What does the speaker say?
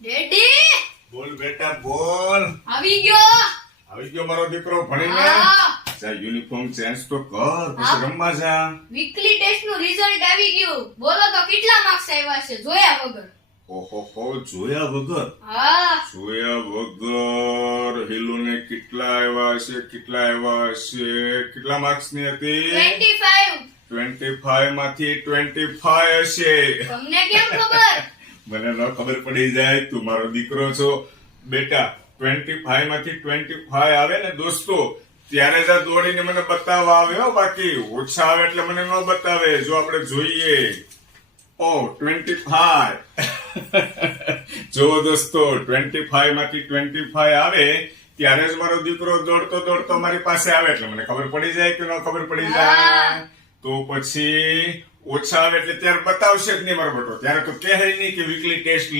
Daddy બોલ બેટા બોલ. આવી ગયો. આવી ગયો મારો દીકરો ભણીને. હા. જા યુનિફોર્મ ચેન્જ તો કર, પછી હા. રમવા જા. વીકલી ટેસ્ટ નું રિઝલ્ટ આવી ગયું. બોલો તો કેટલા માર્ક્સ આવ્યા છે જોયા વગર. ઓહો જોયા વગર. હા જોયા વગર હિલુને કેટલા આવ્યા હશે, કેટલા માર્ક્સ ની હતી? 25. 25 માંથી 25 હશે. તમને કેમ ખબર? મને ન ખબર પડી જાય, તું મારો દીકરો છો બેટા. 25 માંથી 25 આવે ને દોસ્તો, ત્યારે જ આ દોડીને મને બતાવવા આવે હો. બાકી ઓછા આવે એટલે મને ન બતાવે. જો આપણે જોઈએ, ઓ 25. જો દોસ્તો 25 માંથી 25 આવે ત્યારે જ મારો દીકરો દોડતો દોડતો મારી પાસે આવે એટલે મને ખબર પડી જાય કે ન ખબર પડી જાય. હા. તો પછી ઓછા આવે એટલે ત્યારે બતાવશે જ નહીં મારો બેટો. ત્યારે તો કહે નહીં કે વીકલી ટેસ્ટ